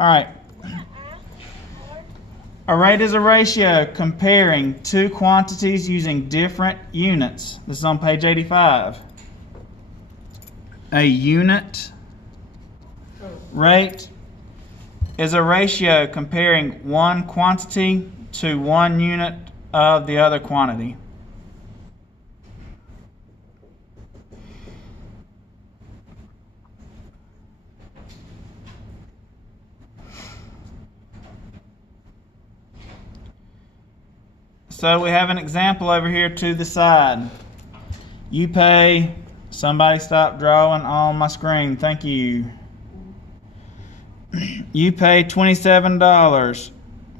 All right. A rate is a ratio comparing two quantities using different units. This is on page 85. A unit rate is a ratio comparing one quantity to one unit of the other quantity. So we have an example over here to the side. You pay, somebody stop drawing on my screen, thank you. You pay $27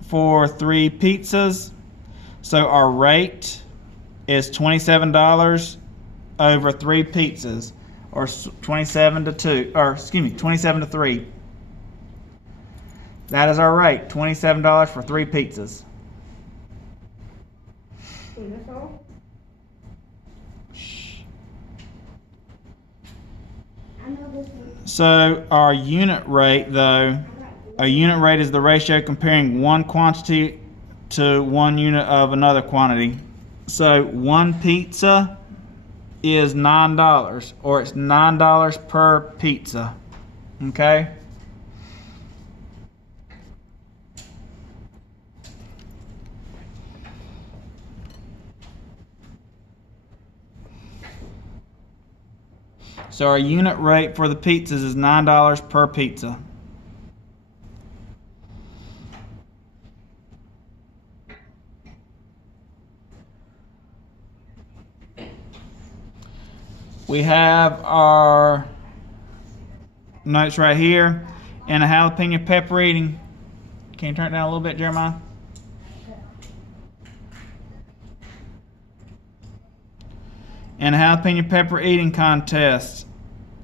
for 3 pizzas. So our rate is $27 over 3 pizzas, or 27 to 2, or excuse me, 27 to 3. That is our rate, $27 for 3 pizzas. So our unit rate, though, a unit rate is the ratio comparing one quantity to one unit of another quantity. So 1 pizza is $9, or it's $9 per pizza. Okay? So our unit rate for the pizzas is $9 per pizza. We have our notes right here, and a jalapeno pepper eating. Can you turn it down a little bit, Jeremiah? And a jalapeno pepper eating contest.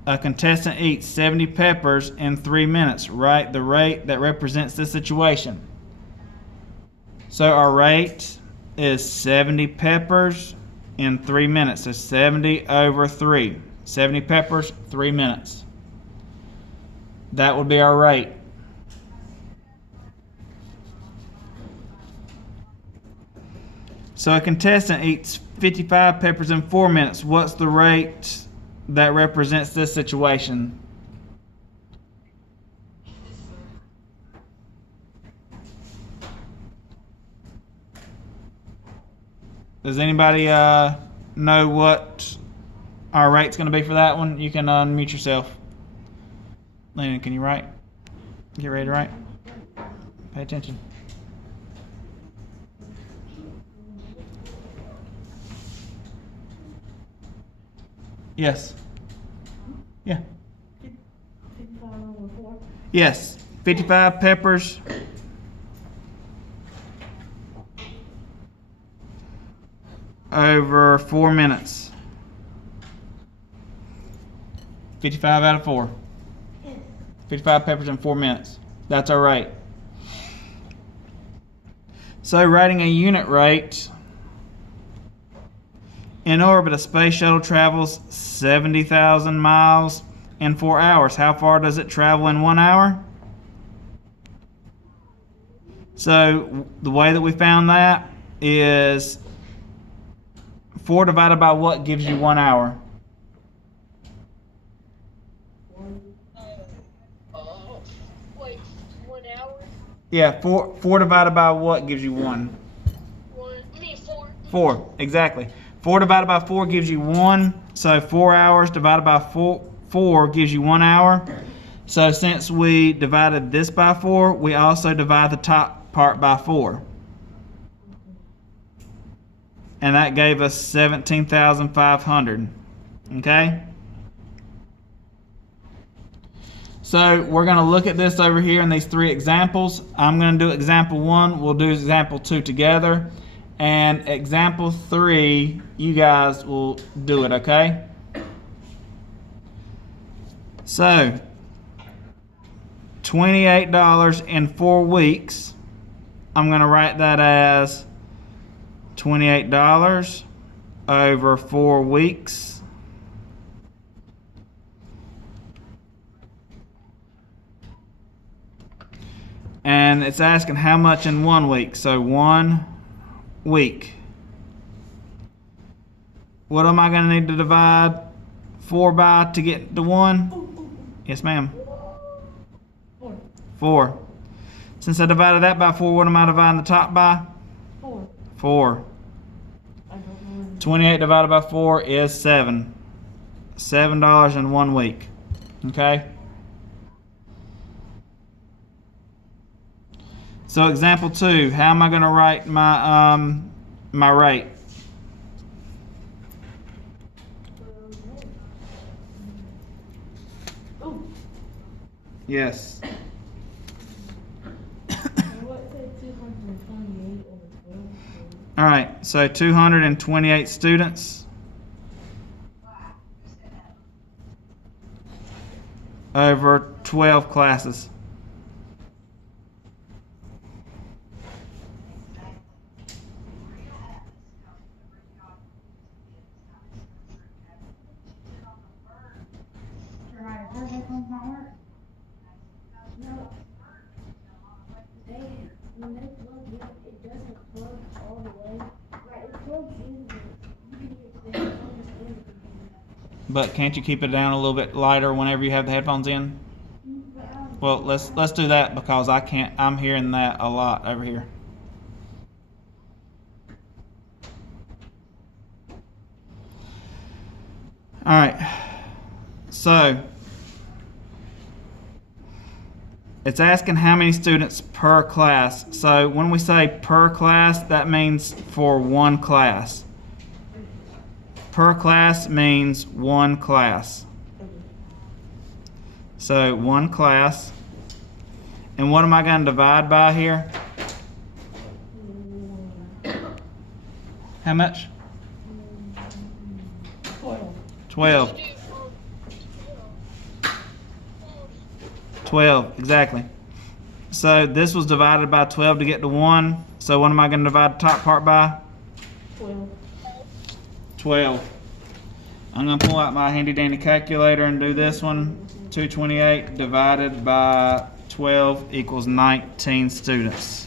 A contestant eats 70 peppers in 3 minutes. Write the rate that represents this situation. So our rate is 70 peppers in 3 minutes. So 70 over 3. 70 peppers, 3 minutes. That would be our rate. So a contestant eats 55 peppers in 4 minutes. What's the rate that represents this situation? Does anybody know what our rate's going to be for that one? You can unmute yourself. Landon, can you write? Get ready to write. Pay attention. Yes. Yeah. Yes. 55 peppers. Over 4 minutes. 55 out of 4. 55 peppers in 4 minutes. That's our rate. So writing a unit rate. In orbit, a space shuttle travels 70,000 miles in 4 hours. How far does it travel in 1 hour? So the way that we found that is 4 divided by what gives you 1 hour? Wait, 1 hour? Yeah, 4 divided by what gives you 1? 4. 4, exactly. 4 divided by 4 gives you 1. So 4 hours divided by 4 gives you 1 hour. So since we divided this by 4, we also divide the top part by 4. And that gave us 17,500. Okay? So we're going to look at this over here in these 3 examples. I'm going to do example 1. We'll do example 2 together. And example 3, you guys will do it, okay? So, $28 in 4 weeks. I'm going to write that as $28 over 4 weeks. And it's asking how much in 1 week. So 1 week. What am I going to need to divide 4 by to get to 1? Yes, ma'am. 4. Since I divided that by 4, what am I dividing the top by? 4. 28 divided by 4 is 7. $7 in 1 week. Okay? So example 2, how am I going to write my my rate? Yes. All right, so 228 students over 12 classes. When they plug in, it doesn't plug all the way. Right, it plugs in, but you can get the headphones in. But can't you keep it down a little bit lighter whenever you have the headphones in? Well, let's do that because I can't. I'm hearing that a lot over here. All right. So it's asking how many students per class. So when we say per class, that means for 1 class. Per class means 1 class. So 1 class. And what am I going to divide by here? How much? 12. 12, exactly. So this was divided by 12 to get to 1. So what am I going to divide the top part by? 12. I'm going to pull out my handy dandy calculator and do this one. 228 divided by 12 equals 19 students.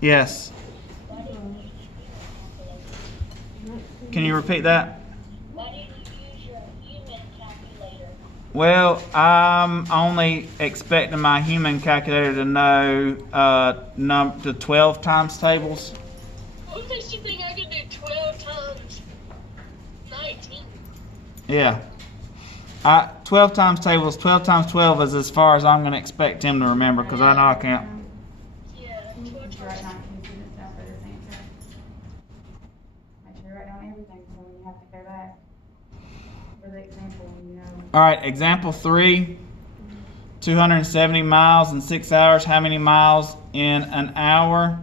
Yes. Can you repeat that? Why didn't you use your human calculator? Well, I'm only expecting my human calculator to know the 12 times tables. What makes you think I can do 12 times 19? Yeah. 12 times tables, 12 times 12 is as far as I'm going to expect him to remember because I know I can't. Yeah, 12 Write times. 19 students down for this answer. Make sure you write down everything so when you have to go back for the example, you know. All right, example 3. 270 miles in 6 hours. How many miles in an hour?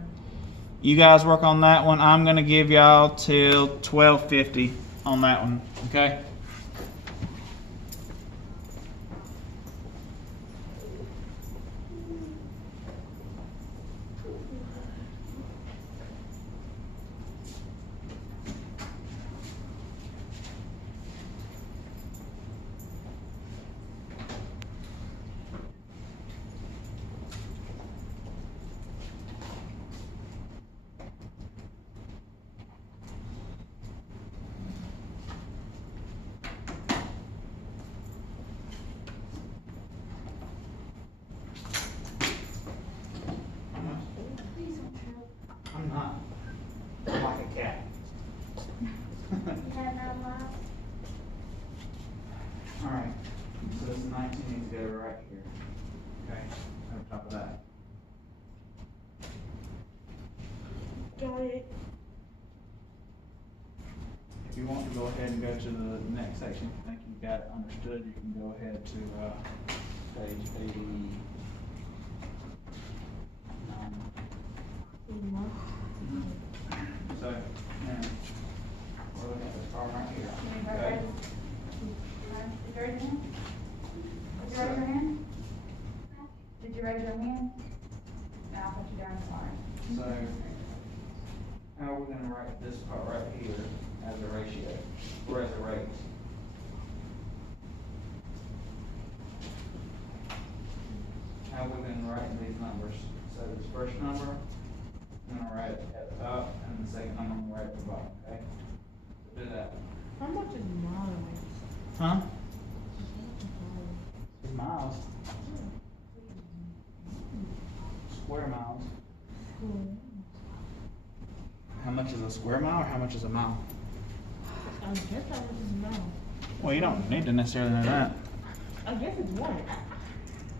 You guys work on that one. I'm going to give y'all till 12:50 on that one. Okay? I'm not. I'm like a cat. You have 9 miles? All right. So this 19 needs to go right here. Okay. On top of that. Got it. If you want to go ahead and go to the next section, if you think you've got it understood, you can go ahead to page 80. So, now, we're looking at this part right here. Okay? Did you raise your hand? Did you raise your hand? Did you raise your hand? Now I'll put you down as So, how are we gonna write this part right here as a ratio, or as a rate? how we're gonna write these numbers. So this first number, I'm gonna write it at the top, and the second number, I'm gonna write at the bottom, okay? So do that. How much is miles? Huh? Miles. Square miles. How much is a square mile, or how much is a mile? I guess how much is a mile? Well, you don't need to necessarily know that. I guess it's one.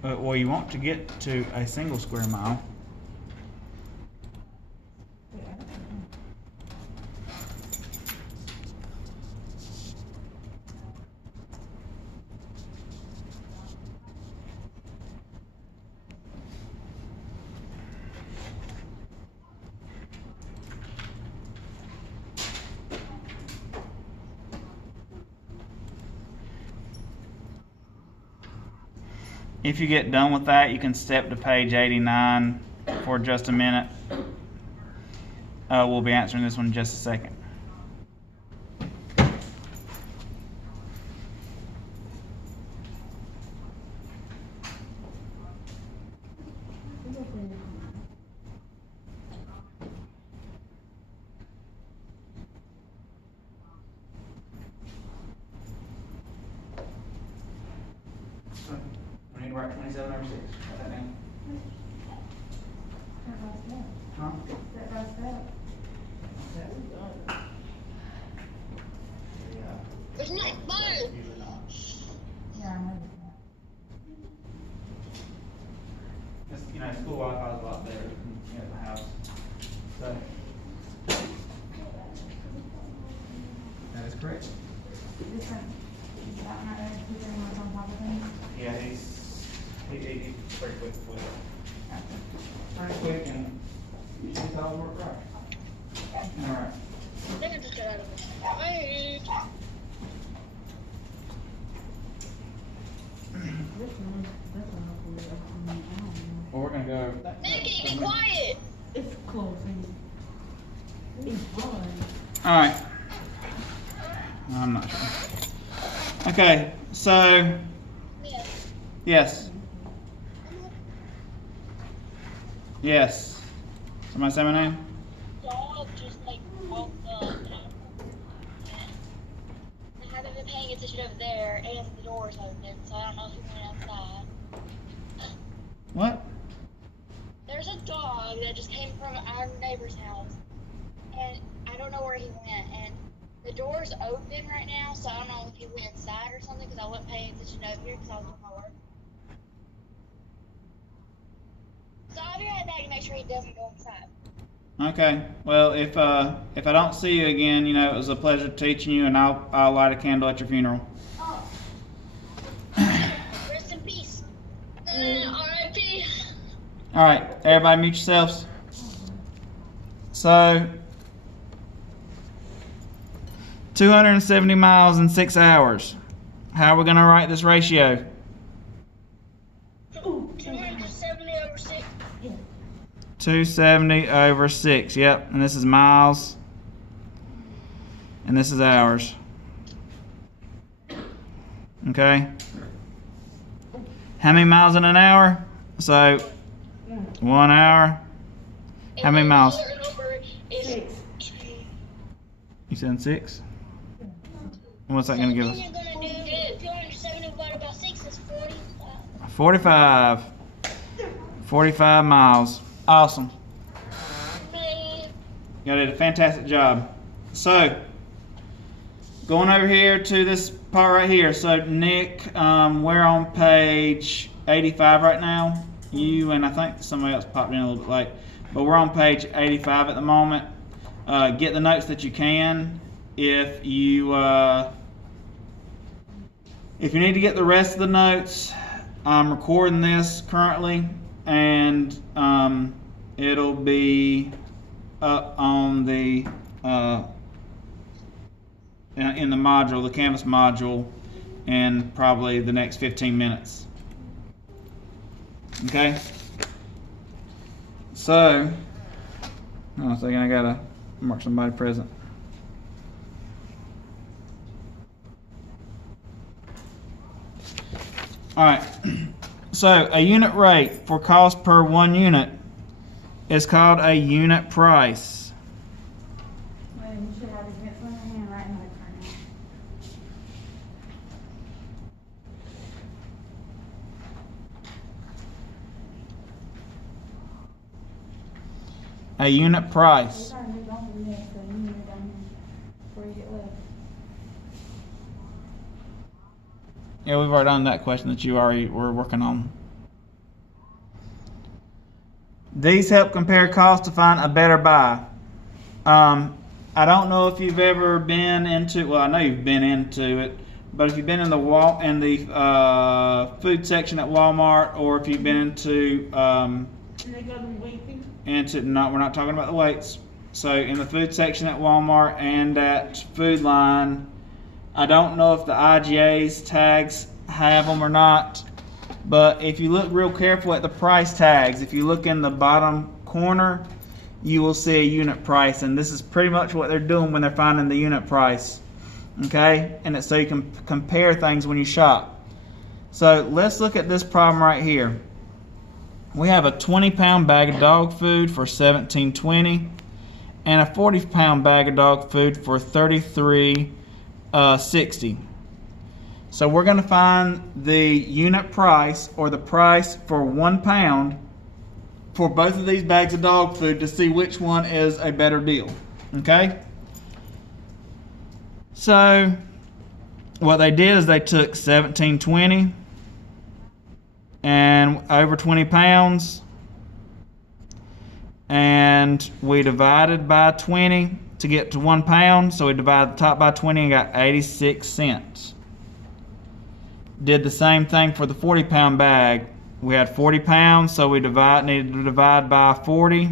Well, you want to get to a single square mile. Yeah, I don't know. If you get done with that, you can step to page 89 for just a minute. We'll be answering this one in just a second. We need to write 27 over 6. Write that down. Step by step. Huh? Step by step. There's not fun. Usually not. Yeah, I know. Just, school Wi-Fi is a lot better than at the house. So. That is correct. This one, that one right there, keep everyone on top of things. Yeah, he's pretty quick with it. Pretty quick and usually all work right. Alright. I think I just got out of this. Wait. This one, hopefully, I don't know. Well, we're gonna go. Nikki, be quiet. It's close. It's hard. Alright. I'm not sure. Okay, so, Yeah. yes. Yes. Somebody say my name? Dog just like woke up. I haven't been paying attention over there, and the door's open, so I don't know if he went outside. What? There's a dog that just came from our neighbor's house, and I don't know where he went. And the door's open right now, so I don't know if he went inside or something because I wasn't paying attention over here because I was on my work. So I'll be right back to make sure he doesn't go inside. Okay. Well, if I don't see you again, it was a pleasure teaching you, and I'll light a candle at your funeral. Oh. Rest in peace. R.I.P. All right, everybody, mute yourselves. So, 270 miles in 6 hours. How are we gonna write this ratio? 270 over 6. 270 over 6. Yep, and this is miles, and this is hours. Okay. How many miles in an hour? So, 1 hour. How many miles? The other number is You said 6? And what's that gonna give us? You're gonna do 270 divided by 6 is 45. 45. 45 miles. Awesome. Man. You did a fantastic job. So, going over here to this part right here. So, Nick, we're on page 85 right now. You and I think somebody else popped in a little bit late. But we're on page 85 at the moment. Get the notes that you can. If you need to get the rest of the notes, I'm recording this currently, and it'll be up on the in the module, the Canvas module, in probably the next 15 minutes. Okay. So, I was thinking I gotta mark somebody present. All right. So a unit rate for cost per 1 unit is called a unit price. Well, you should have a pencil in your hand right now. A unit We're price. trying to move on from this, so you need to down here before you get left. Yeah, we've already done that question that you already were working on. These help compare costs to find a better buy. I don't know if you've ever been into, well, I know you've been into it, but if you've been in the food section at Walmart, or if you've been into no, we're not talking about the weights. So in the food section at Walmart and at Food Line, I don't know if the IGA's tags have them or not, but if you look real careful at the price tags, if you look in the bottom corner, you will see a unit price, and this is pretty much what they're doing when they're finding the unit price. Okay, and it's so you can compare things when you shop. So let's look at this problem right here. We have a 20-pound bag of dog food for $17.20 and a 40-pound bag of dog food for $33.60. So we're going to find the unit price, or the price for 1 pound for both of these bags of dog food, to see which one is a better deal. Okay? So what they did is they took $17.20 and over 20 pounds, and we divided by 20 to get to 1 pound. So we divided the top by 20 and got 86 cents. Did the same thing for the 40-pound bag. We had 40 pounds, so we needed to divide by 40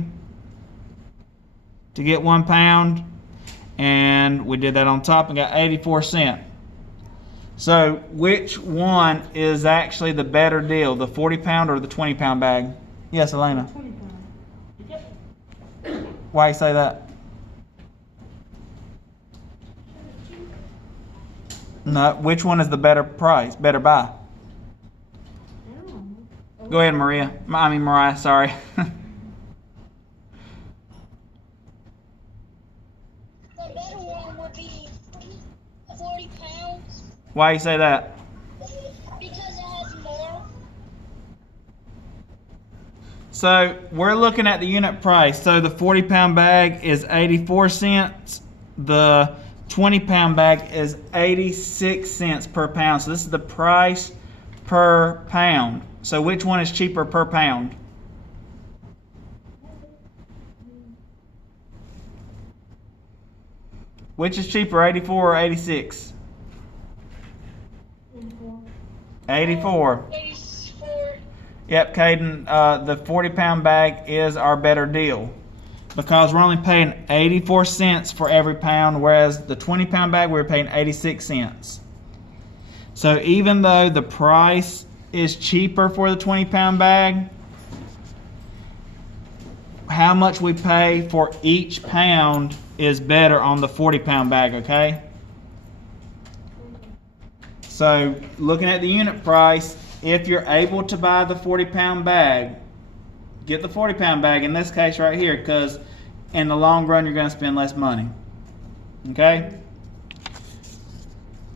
to get 1 pound, and we did that on top and got 84 cents. So which one is actually the better deal, the 40-pound or the 20-pound bag? Yes, Elena. 20 pounds. Why you say that? No, which one is the better price, better buy? Go ahead, Mariah, sorry. The better one would be 40 pounds Why you say that? because it has more. So we're looking at the unit price. So the 40-pound bag is 84 cents. The 20-pound bag is 86 cents per pound. So this is the price per pound. So which one is cheaper per pound? Which is cheaper, 84 or 86? 84. 84. Yep, Caden, the 40-pound bag is our better deal because we're only paying 84 cents for every pound, whereas the 20-pound bag we're paying 86 cents. So even though the price is cheaper for the 20-pound bag, how much we pay for each pound is better on the 40-pound bag, okay? So looking at the unit price, if you're able to buy the 40-pound bag, get the 40-pound bag in this case right here, because in the long run you're going to spend less money. Okay?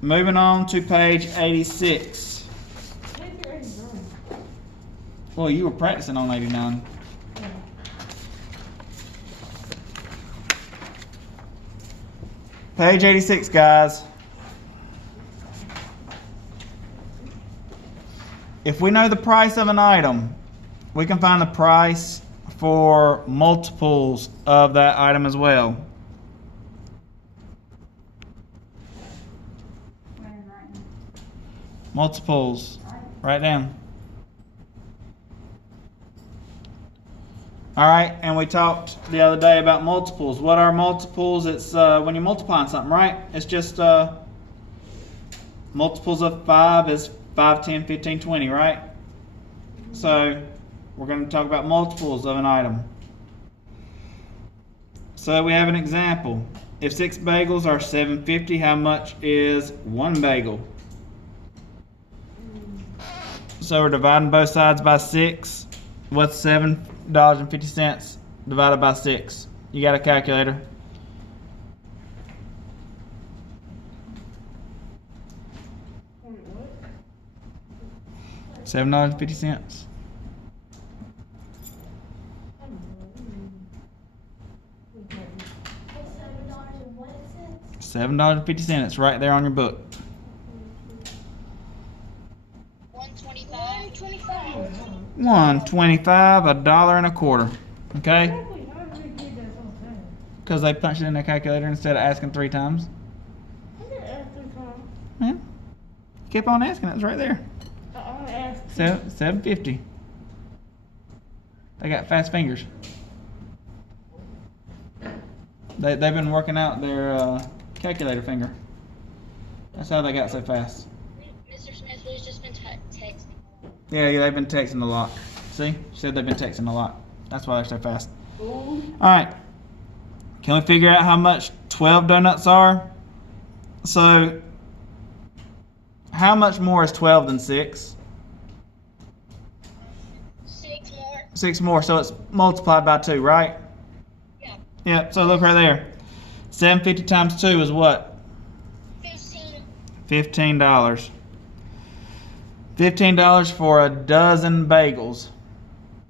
Moving on to page 86. Well, you were practicing on 89. Page 86, guys. If we know the price of an item, we can find the price for multiples of that item as well. Multiples. Write down. Alright, and we talked the other day about multiples. What are multiples? It's when you're multiplying something, right? It's just multiples of 5 is 5, 10, 15, 20, right? So we're going to talk about multiples of an item. So we have an example. If 6 bagels are $7.50, how much is 1 bagel? So we're dividing both sides by 6. What's $7.50 divided by 6? You got a calculator? $7.50. $7.50. It's right there on your book. 125. 125, $1.25. Okay? Because they punched it in their calculator instead of asking 3 times. Yeah. Keep on asking. It's right there. 750. They got fast fingers. They've been working out their calculator finger. That's how they got so fast. Mr. Smith, we've just been texting. Yeah, they've been texting a lot. See? She said they've been texting a lot. That's why they're so fast. Alright. Can we figure out how much 12 donuts are? So, how much more is 12 than 6? 6 more. 6 more, so it's multiplied by 2, right? Yeah. Yep, so look right there. 750 times 2 is what? 15. $15. $15 for a dozen bagels.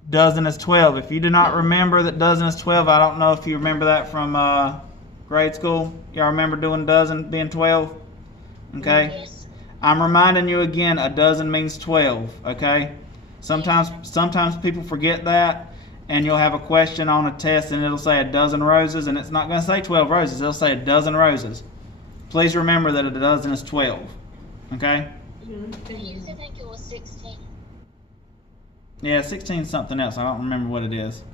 Dozen is 12. If you do not remember that dozen is 12, I don't know if you remember that from grade school. Y'all remember doing dozen being 12? Okay. Yes. I'm reminding you again, a dozen means 12, okay? Sometimes people forget that, and you'll have a question on a test and it'll say a dozen roses, and it's not going to say 12 roses, it'll say a dozen roses. Please remember that a dozen is 12, okay? I used to think it was 16. Yeah, 16 is something else. I don't remember what it is.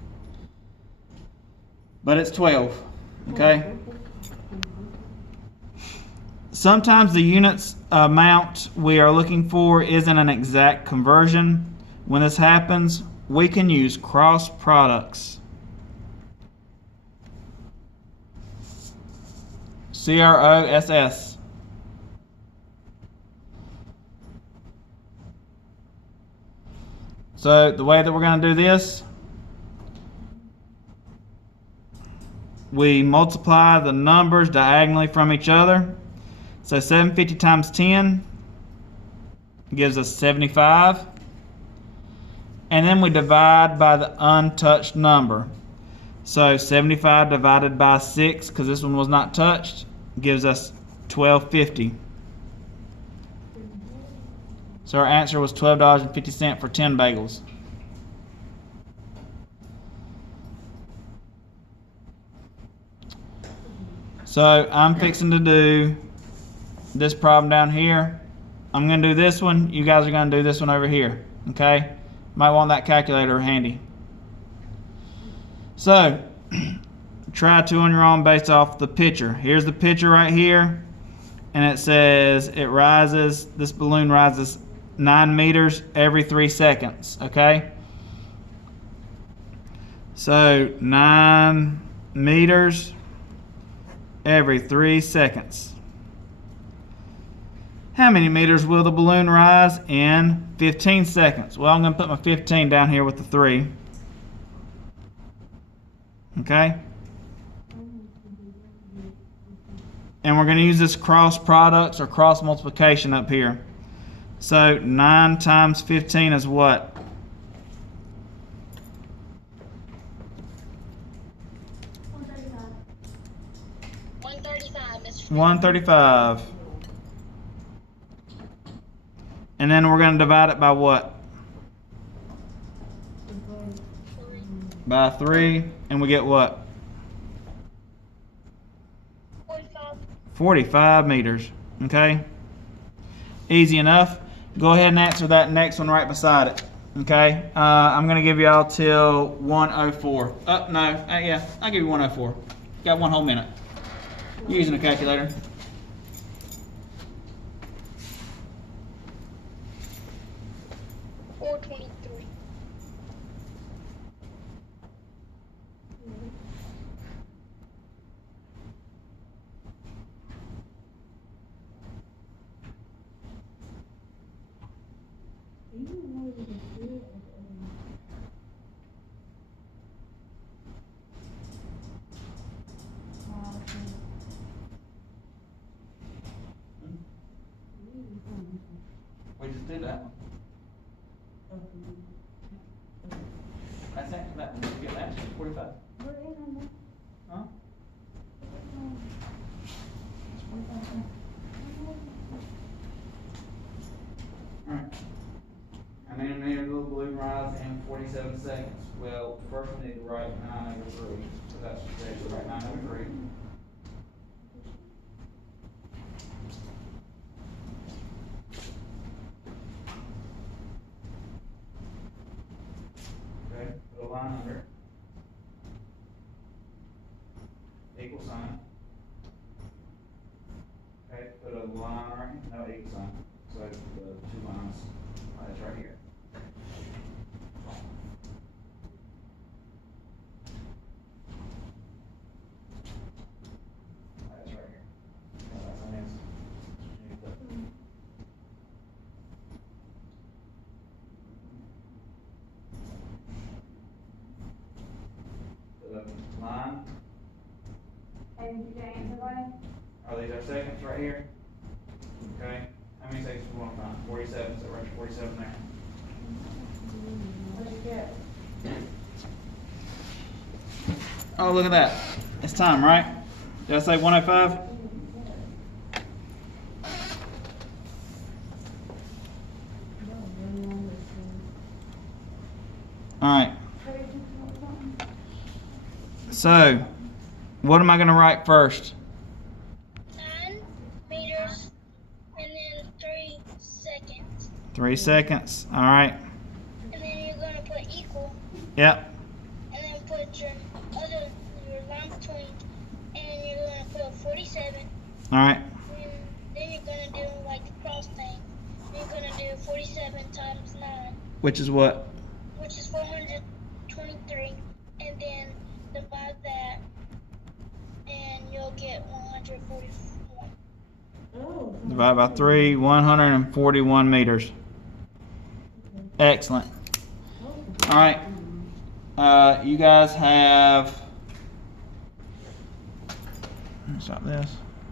But it's 12, okay? Sometimes the units amount we are looking for isn't an exact conversion. When this happens, we can use cross products. CROSS. So the way that we're going to do this, we multiply the numbers diagonally from each other. So 750 times 10 gives us 75. And then we divide by the untouched number. So 75 divided by 6, because this one was not touched, gives us 12.50. So our answer was $12.50 for 10 bagels. So I'm fixing to do this problem down here. I'm going to do this one. You guys are going to do this one over here. Okay? Might want that calculator handy. So, try 2 on your own based off the picture. Here's the picture right here. And it says it rises, this balloon rises 9 meters every 3 seconds. Okay? So, 9 meters every 3 seconds. How many meters will the balloon rise in 15 seconds? Well, I'm going to put my 15 down here with the 3. Okay? And we're going to use this cross products or cross multiplication up here. So 9 times 15 is what? 135, Mr. 135. And then we're going to divide it by what? 3. By 3. And we get what? 45. 45 meters. Okay? Easy enough. Go ahead and answer that next one right beside it. Okay? I'm going to give y'all till 104. Yeah, I'll give you 104. Got 1 whole minute. Using a calculator. $4.23. You know do that one. That's actually that one. You get that? 45. We're in on that. Huh? Alright. How many meters will the balloon rise in 47 seconds? Well, first we need to write 9 over 3. So that's what they should write 9 over 3. Okay, put a line under it. Equal sign. Okay, put a line right here, no equal sign. So the 2 lines, that's right here. That's right here. Yeah, that's an answer. You need to put- Put a line. And did you get an answer, buddy? Are these our seconds right here? Okay, how many seconds we want to find? 47, so write 47 there. What'd you get? Oh, look at that. It's time, right? Did I say 105? Alright, so what am I going to write first? 9 meters and then 3 seconds. 3 seconds. Alright. And then you're gonna put equal Yep. and then put your line between and you're gonna put 47 Alright. and then you're gonna do like the cross thing. You're gonna do 47 times 9, Which is what? which is 423, and then divide that and you'll get 141. Oh. Divided by 3, 141 meters. Excellent. Alright. You guys have. Let me stop this.